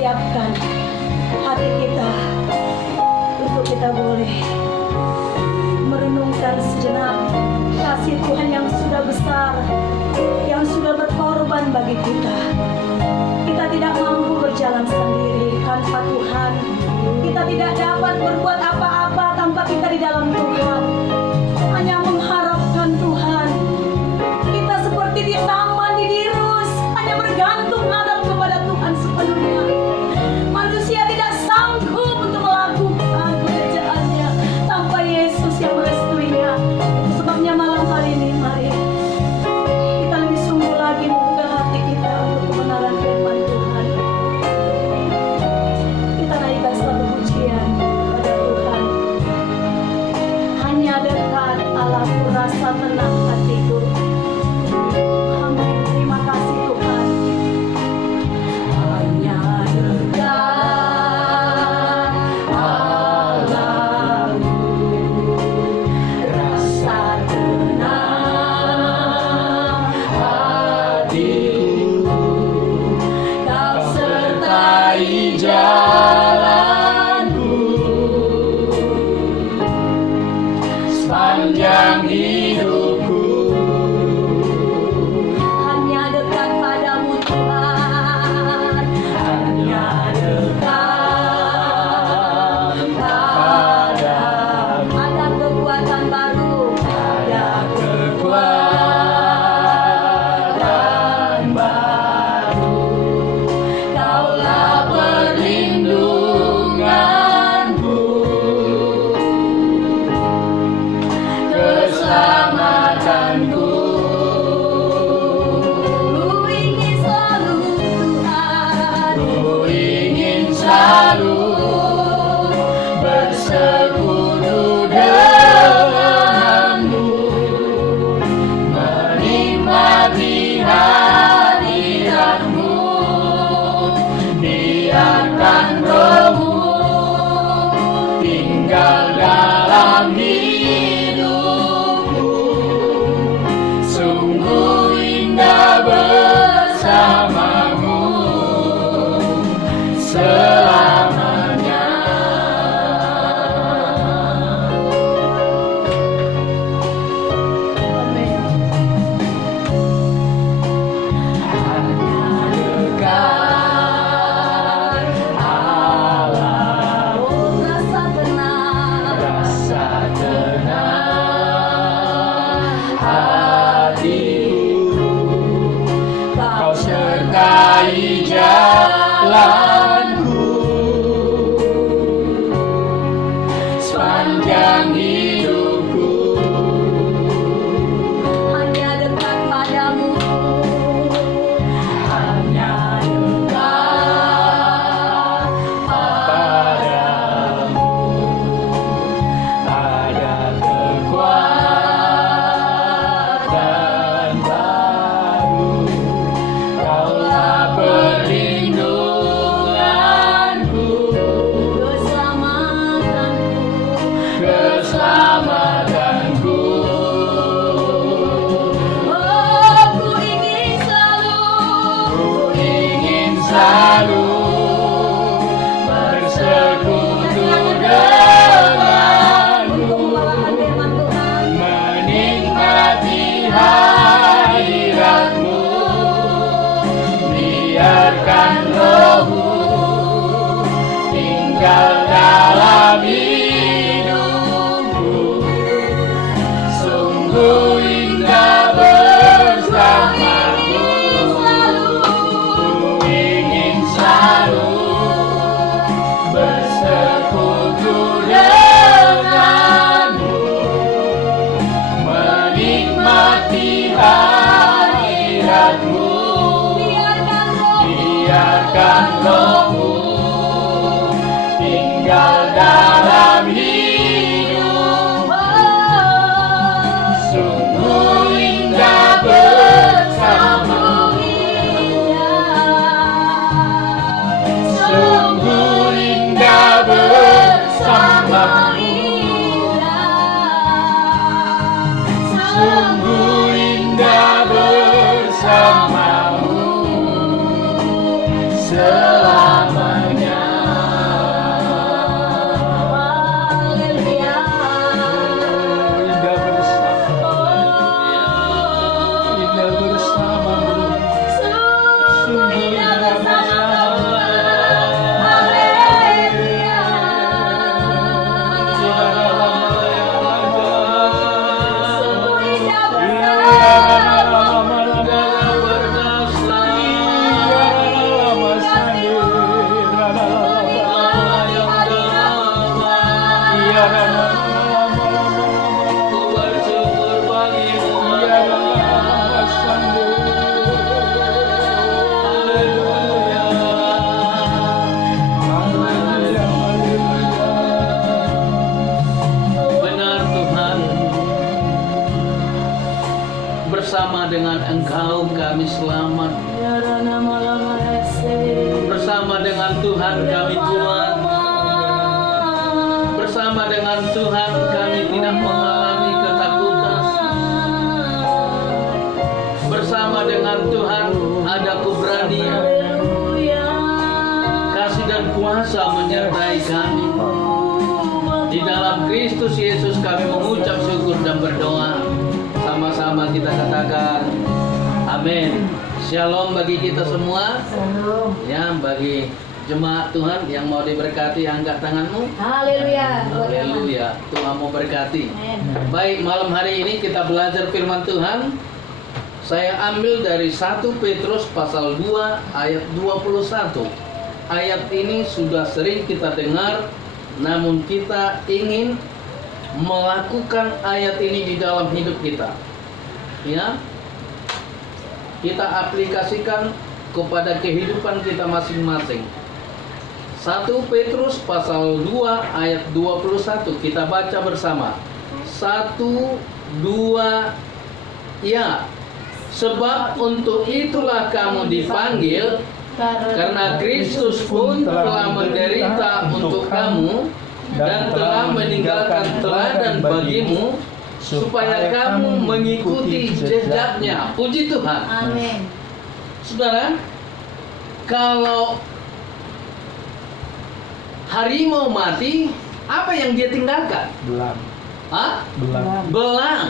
siapkan hati kita untuk kita boleh merenungkan sejenak kasih Tuhan yang sudah besar, yang sudah berkorban bagi kita. Kita tidak mampu berjalan sendiri tanpa Tuhan. Kita tidak dapat berbuat apa-apa tanpa kita di dalam Tuhan. Hanya mengharapkan Tuhan. Kita seperti di taman di Dirus, hanya bergantung harap kepada Tuhan sepenuhnya. Manusia tidak sanggup untuk melakukan pekerjaannya tanpa Yesus yang merestuinya. Itu sebabnya malam hari ini mari kita lebih sungguh lagi membuka hati kita untuk kebenaran firman Tuhan. Kita naikkan satu pujian kepada Tuhan. Hanya dekat Allah ku rasa tenang hatiku. Amin. Terima kasih Tuhan. Hanya dekat Allahku rasa tenang hatiku. Kau sertai jalanku sepanjang hidupku. Hanya dekat padamu Tuhan. Hanya dekat padamu. Ada kekuatan baru. Ada kekuatan baru. Kaulah perlindunganku, keselamatanku. Ku ingin selalu Tuhan, ku ingin selalu bersekutu denganmu, menikmati hadiratmu. Biarkan Rohmu tinggal dalam hidupku. Sungguh indah bersamamu selamanya. Tuhan kami kuat. Bersama dengan Tuhan kami tidak mengalami ketakutan. Bersama dengan Tuhan ada keberanian. Kasih dan kuasa menyertai kami. Di dalam Kristus Yesus kami mengucap syukur dan berdoa. Sama-sama kita katakan amin. Shalom bagi kita semua. Ya, bagi jemaat Tuhan yang mau diberkati, angkat tanganmu. Haleluya. Haleluya. Tuhan mau berkati. Baik, malam hari ini kita belajar firman Tuhan. Saya ambil dari 1 Petrus pasal 2 ayat 21. Ayat ini sudah sering kita dengar, namun kita ingin melakukan ayat ini di dalam hidup kita. Ya. Kita aplikasikan kepada kehidupan kita masing-masing. 1 Petrus pasal 2 ayat 21 kita baca bersama. 1, 2, ya. Sebab untuk itulah kamu dipanggil, karena Kristus pun telah menderita untuk kamu dan telah meninggalkan teladan bagimu, supaya kamu mengikuti jejaknya. Puji Tuhan. Amin. Saudara, kalau harimau mati, apa yang dia tinggalkan? Belang. Hah? Belang. Belang.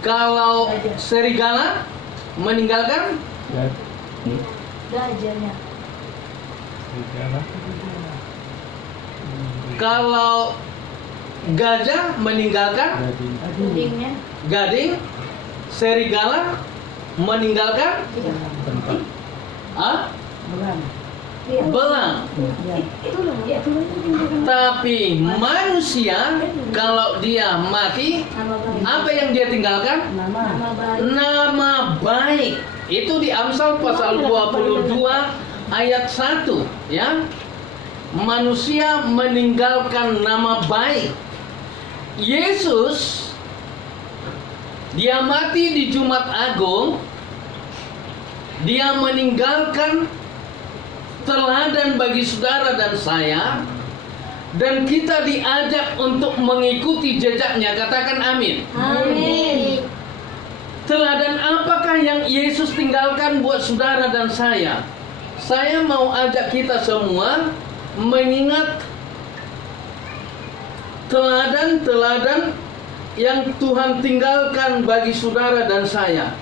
Kalau serigala meninggalkan? Gajahnya. Kalau gajah meninggalkan? Dindingnya. Gading. Serigala meninggalkan? Hah? Iya. Belang. Tapi manusia kalau dia mati, apa yang dia tinggalkan? Nama baik. Nama baik. Itu di Amsal pasal 22 ayat 1, ya. Manusia meninggalkan nama baik. Yesus dia mati di Jumat Agung. Dia meninggalkan teladan bagi saudara dan saya, dan kita diajak untuk mengikuti jejaknya. Katakan amin. Amin. Teladan apakah yang Yesus tinggalkan buat saudara dan saya? Saya mau ajak kita semua mengingat teladan-teladan yang Tuhan tinggalkan bagi saudara dan saya.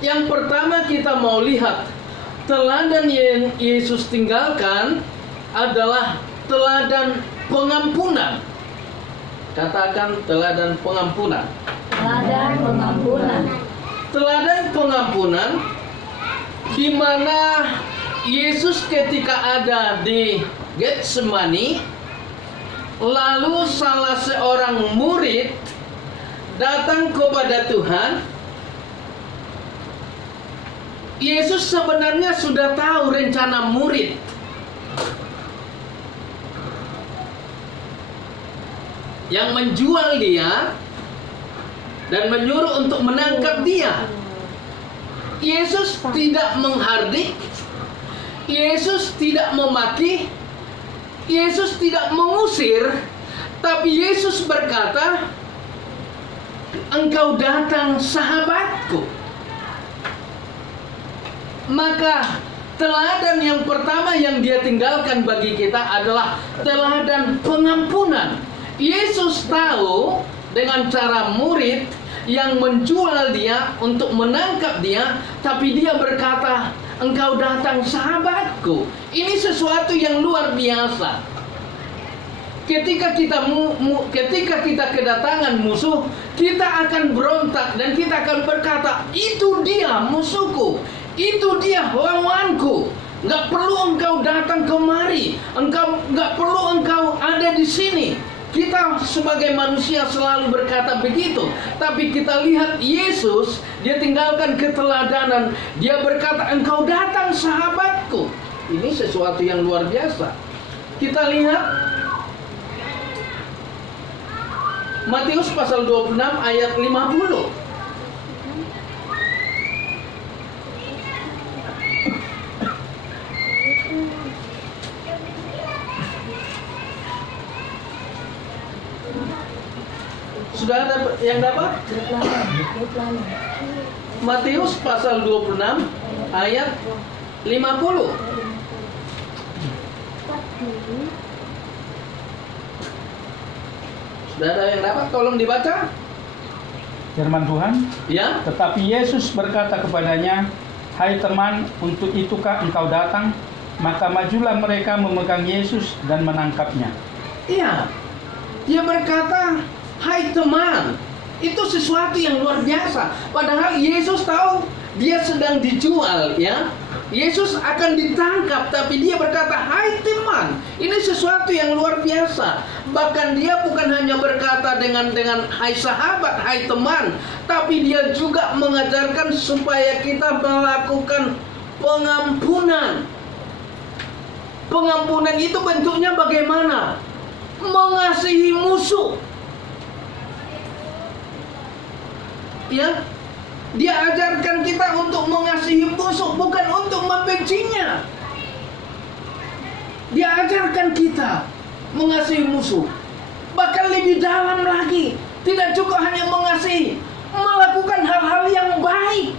Yang pertama kita mau lihat teladan yang Yesus tinggalkan adalah teladan pengampunan. Katakan teladan pengampunan. Teladan pengampunan. Teladan pengampunan di mana Yesus ketika ada di Getsemani, lalu salah seorang murid datang kepada Tuhan. Yesus sebenarnya sudah tahu rencana murid. Yang menjual dia dan menyuruh untuk menangkap dia. Yesus tidak menghardik, Yesus tidak memaki, Yesus tidak mengusir, tapi Yesus berkata, "Engkau datang sahabatku." Maka teladan yang pertama yang dia tinggalkan bagi kita adalah teladan pengampunan. Yesus tahu dengan cara murid yang menjual dia untuk menangkap dia, tapi dia berkata, "Engkau datang sahabatku." Ini sesuatu yang luar biasa. Ketika kita kedatangan musuh, kita akan berontak dan kita akan berkata, "Itu dia musuhku, itu dia lawanku. Nggak perlu engkau datang kemari, nggak perlu engkau ada di sini." Kita sebagai manusia selalu berkata begitu. Tapi kita lihat Yesus, dia tinggalkan keteladanan. Dia berkata, "Engkau datang sahabatku." Ini sesuatu yang luar biasa. Kita lihat Matius pasal 26 ayat 50. Sudah ada yang dapat? Matius pasal 26 ayat 50. Sudah ada yang dapat? Tolong dibaca. Firman Tuhan. Ya. Tetapi Yesus berkata kepadanya, "Hai teman, untuk itukah engkau datang?" Maka majulah mereka memegang Yesus dan menangkapnya. Iya. Dia berkata, "Hai teman." Itu sesuatu yang luar biasa. Padahal Yesus tahu dia sedang dijual, ya. Yesus akan ditangkap, tapi dia berkata, "Hai teman." Ini sesuatu yang luar biasa. Bahkan dia bukan hanya berkata dengan "Hai sahabat, hai teman", tapi dia juga mengajarkan supaya kita melakukan pengampunan. Pengampunan itu bentuknya bagaimana? Mengasihi musuh. Ya, dia ajarkan kita untuk mengasihi musuh, bukan untuk membencinya. Dia ajarkan kita mengasihi musuh. Bahkan lebih dalam lagi, tidak cukup hanya mengasihi, melakukan hal-hal yang baik.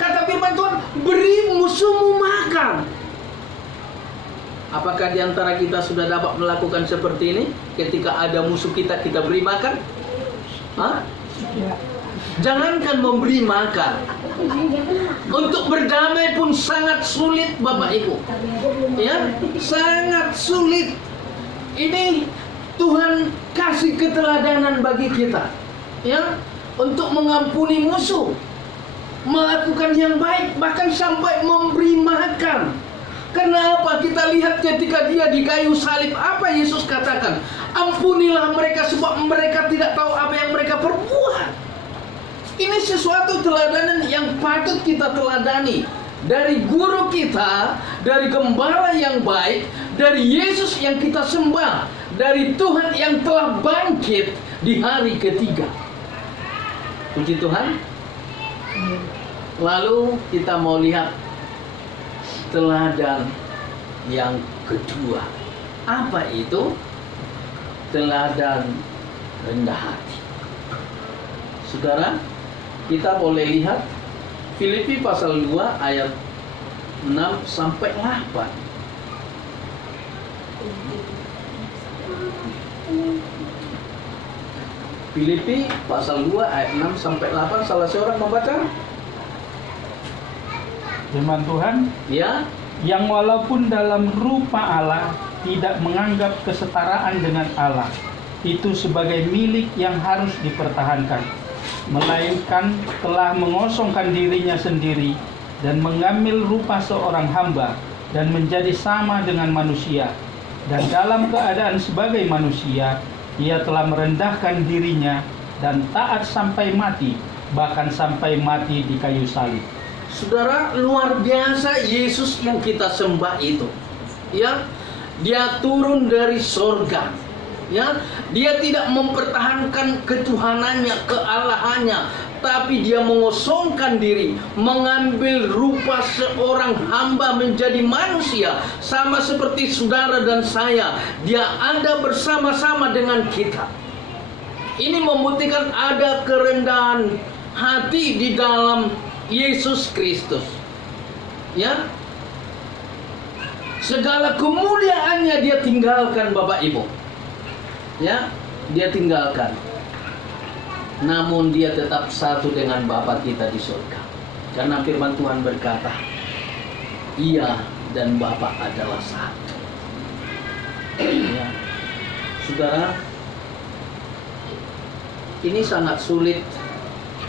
Kata firman Tuhan, beri musuhmu makan. Apakah di antara kita sudah dapat melakukan seperti ini? Ketika ada musuh kita, kita beri makan? Hah? Jangankan memberi makan, untuk berdamai pun sangat sulit, Bapak Ibu. Ya, sangat sulit. Ini Tuhan kasih keteladanan bagi kita, ya, untuk mengampuni musuh, melakukan yang baik, bahkan sampai memberi makan. Kenapa? Kita lihat ketika dia di kayu salib, apa Yesus katakan? Ampunilah mereka sebab mereka tidak tahu apa yang mereka perbuat. Ini sesuatu teladanan yang patut kita teladani dari guru kita, dari gembala yang baik, dari Yesus yang kita sembah, dari Tuhan yang telah bangkit di hari ketiga. Puji Tuhan. Lalu kita mau lihat teladan yang kedua. Apa itu? Teladan rendah hati. Saudara, kita boleh lihat Filipi pasal 2 ayat 6 sampai 8. Filipi pasal 2 ayat 6 sampai 8. Salah seorang membaca? Firman Tuhan, Ya. yang walaupun dalam rupa Allah tidak menganggap kesetaraan dengan Allah itu sebagai milik yang harus dipertahankan, melainkan telah mengosongkan dirinya sendiri dan mengambil rupa seorang hamba dan menjadi sama dengan manusia, dan dalam keadaan sebagai manusia ia telah merendahkan dirinya dan taat sampai mati, bahkan sampai mati di kayu salib. Saudara, luar biasa Yesus yang kita sembah itu. Ya, dia turun dari sorga. Ya, dia tidak mempertahankan ketuhanannya, kealahannya, tapi dia mengosongkan diri, mengambil rupa seorang hamba menjadi manusia, sama seperti saudara dan saya. Dia ada bersama-sama dengan kita. Ini membuktikan ada kerendahan hati di dalam Yesus Kristus. Ya, segala kemuliaannya dia tinggalkan, Bapak Ibu. Ya, dia tinggalkan. Namun dia tetap satu dengan Bapa kita di surga. Karena firman Tuhan berkata, Ia dan Bapa adalah satu. Ya. Saudara, ini sangat sulit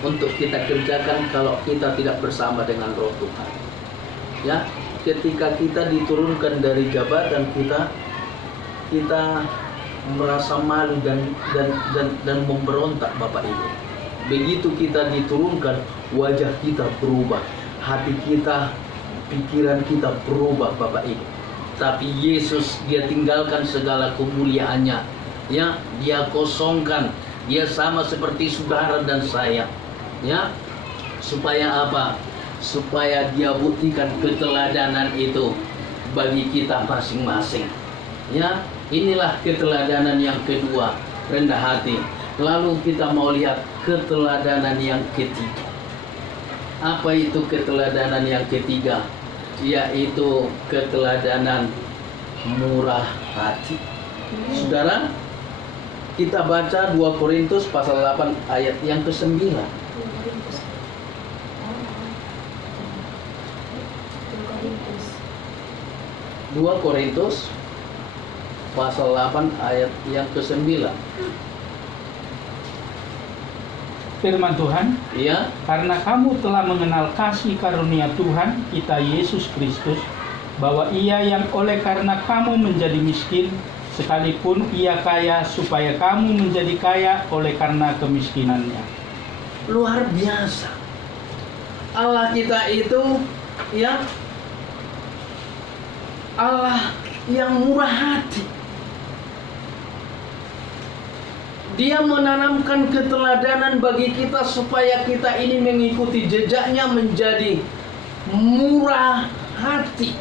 untuk kita kerjakan kalau kita tidak bersama dengan Roh Tuhan. Ya, ketika kita diturunkan dari jabatan kita merasa malu dan memberontak, Bapak Ibu. Begitu kita diturunkan, wajah kita berubah, hati kita, pikiran kita berubah, Bapak Ibu. Tapi Yesus, dia tinggalkan segala kemuliaannya. Ya, dia kosongkan. Dia sama seperti saudara dan saya. Ya, supaya apa? Supaya dia buktikan keteladanan itu bagi kita masing-masing. Ya, inilah keteladanan yang kedua, rendah hati. Lalu kita mau lihat keteladanan yang ketiga. Apa itu keteladanan yang ketiga? Yaitu keteladanan murah hati. Saudara, kita baca 2 Korintus pasal 8 ayat yang ke-9. 2 Korintus pasal 8 ayat yang ke-9. Firman Tuhan, Ya, karena kamu telah mengenal kasih karunia Tuhan kita Yesus Kristus, bahwa Ia yang oleh karena kamu menjadi miskin, sekalipun Ia kaya, supaya kamu menjadi kaya oleh karena kemiskinannya. luar biasa. Allah kita itu ya Allah yang murah hati. Dia menanamkan keteladanan bagi kita supaya kita ini mengikuti jejaknya menjadi murah hati.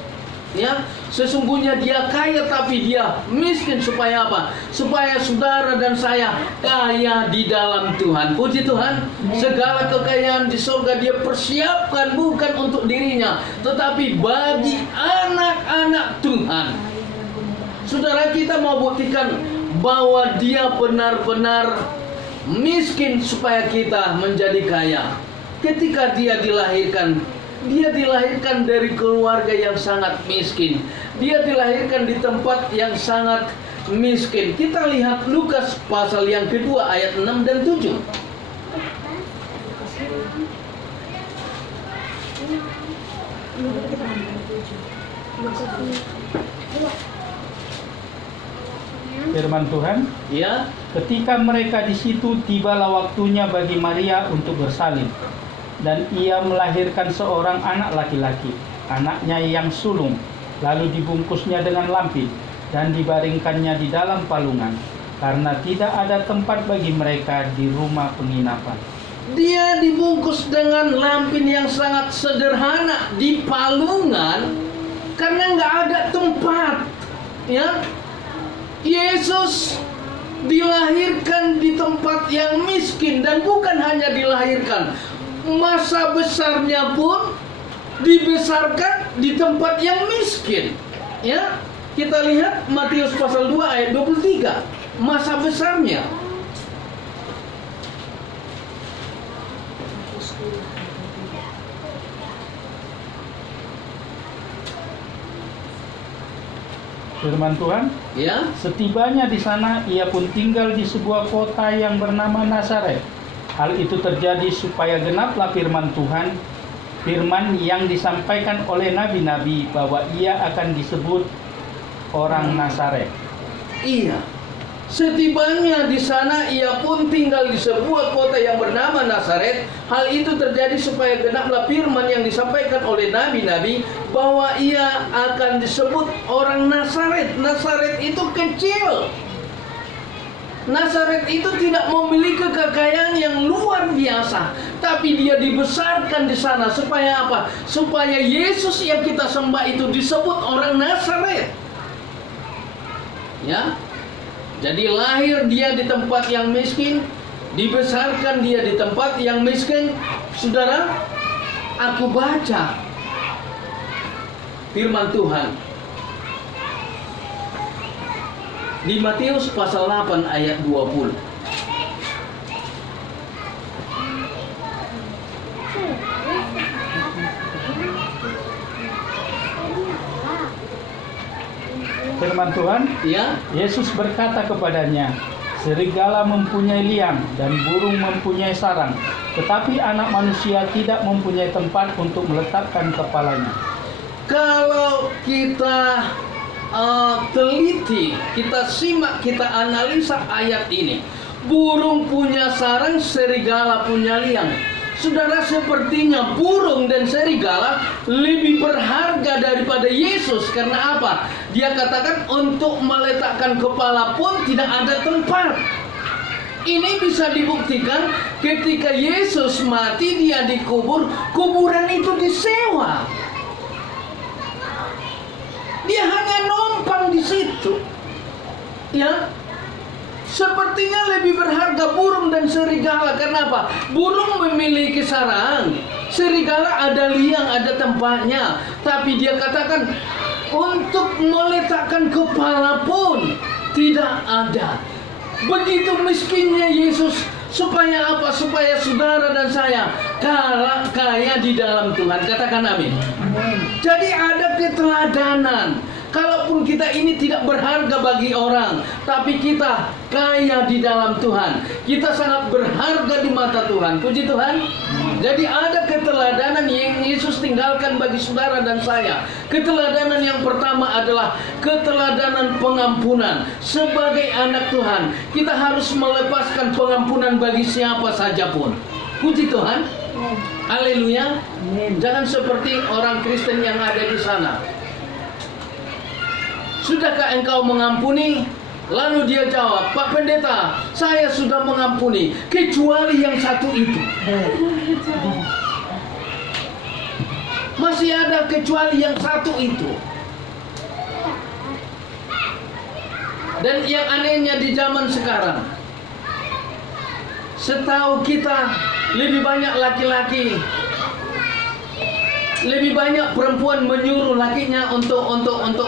Ya, sesungguhnya dia kaya tapi dia miskin supaya apa? Supaya saudara dan saya kaya di dalam Tuhan. Puji Tuhan, segala kekayaan di surga dia persiapkan bukan untuk dirinya, tetapi bagi anak-anak Tuhan. Saudara, kita mau buktikan bahwa dia benar-benar miskin supaya kita menjadi kaya. Ketika dia dilahirkan dari keluarga yang sangat miskin. Dia dilahirkan di tempat yang sangat miskin. Kita lihat Lukas pasal yang kedua ayat 6 dan 7. Firman Tuhan, Ya, ketika mereka di situ, tibalah waktunya bagi Maria untuk bersalin. Dan ia melahirkan seorang anak laki-laki, anaknya yang sulung. Lalu dibungkusnya dengan lampin dan dibaringkannya di dalam palungan, karena tidak ada tempat bagi mereka di rumah penginapan. dia dibungkus dengan lampin yang sangat sederhana di palungan karena nggak ada tempat. Ya, Yesus dilahirkan di tempat yang miskin, dan bukan hanya dilahirkan, masa besarnya pun dibesarkan di tempat yang miskin. Ya, kita lihat Matius pasal 2 ayat 23, masa besarnya. Firman Tuhan, Ya, setibanya di sana, ia pun tinggal di sebuah kota yang bernama Nazaret. Hal itu terjadi supaya genaplah firman Tuhan, firman yang disampaikan oleh nabi-nabi, bahwa ia akan disebut orang Nazaret. iya. Setibanya di sana, ia pun tinggal di sebuah kota yang bernama Nazaret. Hal itu terjadi supaya genaplah firman yang disampaikan oleh nabi-nabi, bahwa ia akan disebut orang Nazaret. Nazaret itu kecil. Nazaret itu tidak memiliki kekayaan yang luar biasa, tapi dia dibesarkan di sana supaya apa? Supaya Yesus yang kita sembah itu disebut orang Nazaret. Ya. Jadi lahir dia di tempat yang miskin, dibesarkan dia di tempat yang miskin. Saudara, aku baca firman Tuhan di Matius pasal 8 ayat 20. Firman Tuhan, Ya, Yesus berkata kepadanya, serigala mempunyai liang dan burung mempunyai sarang, tetapi anak manusia tidak mempunyai tempat untuk meletakkan kepalanya. kalau kita teliti, kita simak, kita analisa ayat ini. Burung punya sarang, serigala punya liang. Saudara, sepertinya burung dan serigala lebih berharga daripada Yesus. Karena apa? Dia katakan untuk meletakkan kepala pun tidak ada tempat. Ini bisa dibuktikan ketika Yesus mati, dia dikubur, kuburan itu disewa. Dia hanya numpang di situ. Ya. Sepertinya lebih berharga burung dan serigala. Kenapa? Burung memiliki sarang, serigala ada liang, ada tempatnya. Tapi dia katakan untuk meletakkan kepala pun tidak ada. Begitu miskinnya Yesus. Supaya apa? Supaya saudara dan saya kaya di dalam Tuhan. Katakan amin. Jadi ada keteladanan. Kalaupun kita ini tidak berharga bagi orang, tapi kita kaya di dalam Tuhan. Kita sangat berharga di mata Tuhan. Puji Tuhan. Jadi ada keteladanan yang Yesus tinggalkan bagi saudara dan saya. Keteladanan yang pertama adalah keteladanan pengampunan. Sebagai anak Tuhan, kita harus melepaskan pengampunan bagi siapa saja pun. Puji Tuhan. Haleluya. Jangan seperti orang Kristen yang ada di sana. Sudahkah engkau mengampuni? Lalu dia jawab, Pak Pendeta, saya sudah mengampuni, kecuali yang satu itu. Masih ada kecuali yang satu itu. Dan yang anehnya di zaman sekarang, setahu kita lebih banyak laki-laki, lebih banyak perempuan menyuruh lakinya untuk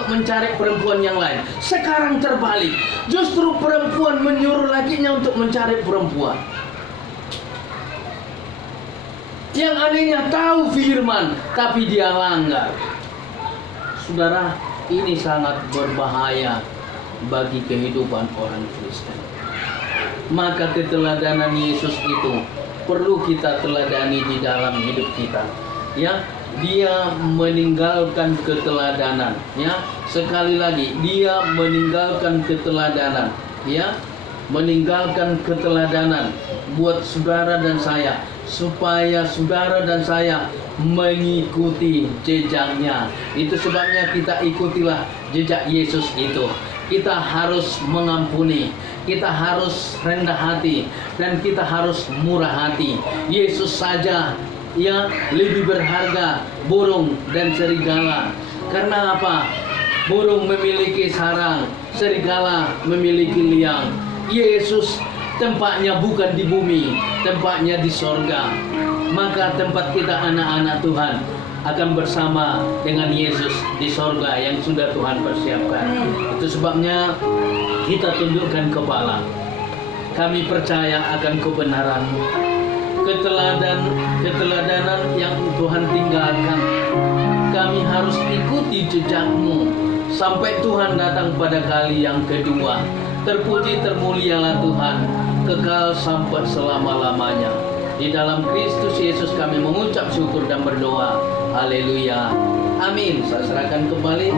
mencari perempuan yang lain. Sekarang terbalik, justru perempuan menyuruh lakinya untuk mencari perempuan. Yang anehnya tahu firman, tapi dia langgar. Saudara, ini sangat berbahaya bagi kehidupan orang Kristen. Maka keteladanan Yesus itu perlu kita teladani di dalam hidup kita. Ya, dia meninggalkan keteladanan. Ya, sekali lagi, dia meninggalkan keteladanan. Ya, meninggalkan keteladanan buat saudara dan saya, supaya saudara dan saya mengikuti jejaknya. Itu sebabnya kita ikutilah jejak Yesus itu. Kita harus mengampuni, kita harus rendah hati, dan kita harus murah hati. Yesus saja yang lebih berharga burung dan serigala. Karena apa? Burung memiliki sarang, serigala memiliki liang. Yesus tempatnya bukan di bumi, tempatnya di sorga. Maka tempat kita anak-anak Tuhan akan bersama dengan Yesus di sorga yang sudah Tuhan persiapkan. Itu sebabnya kita tundukkan kepala. Kami percaya akan kebenaran-Mu. Keteladanan yang Tuhan tinggalkan, kami harus ikuti jejak-Mu sampai Tuhan datang pada kali yang kedua. Terpuji termulialah Tuhan, kekal sampai selama-lamanya. Di dalam Kristus Yesus kami mengucap syukur dan berdoa. Haleluya. Amin. Saya serahkan kembali.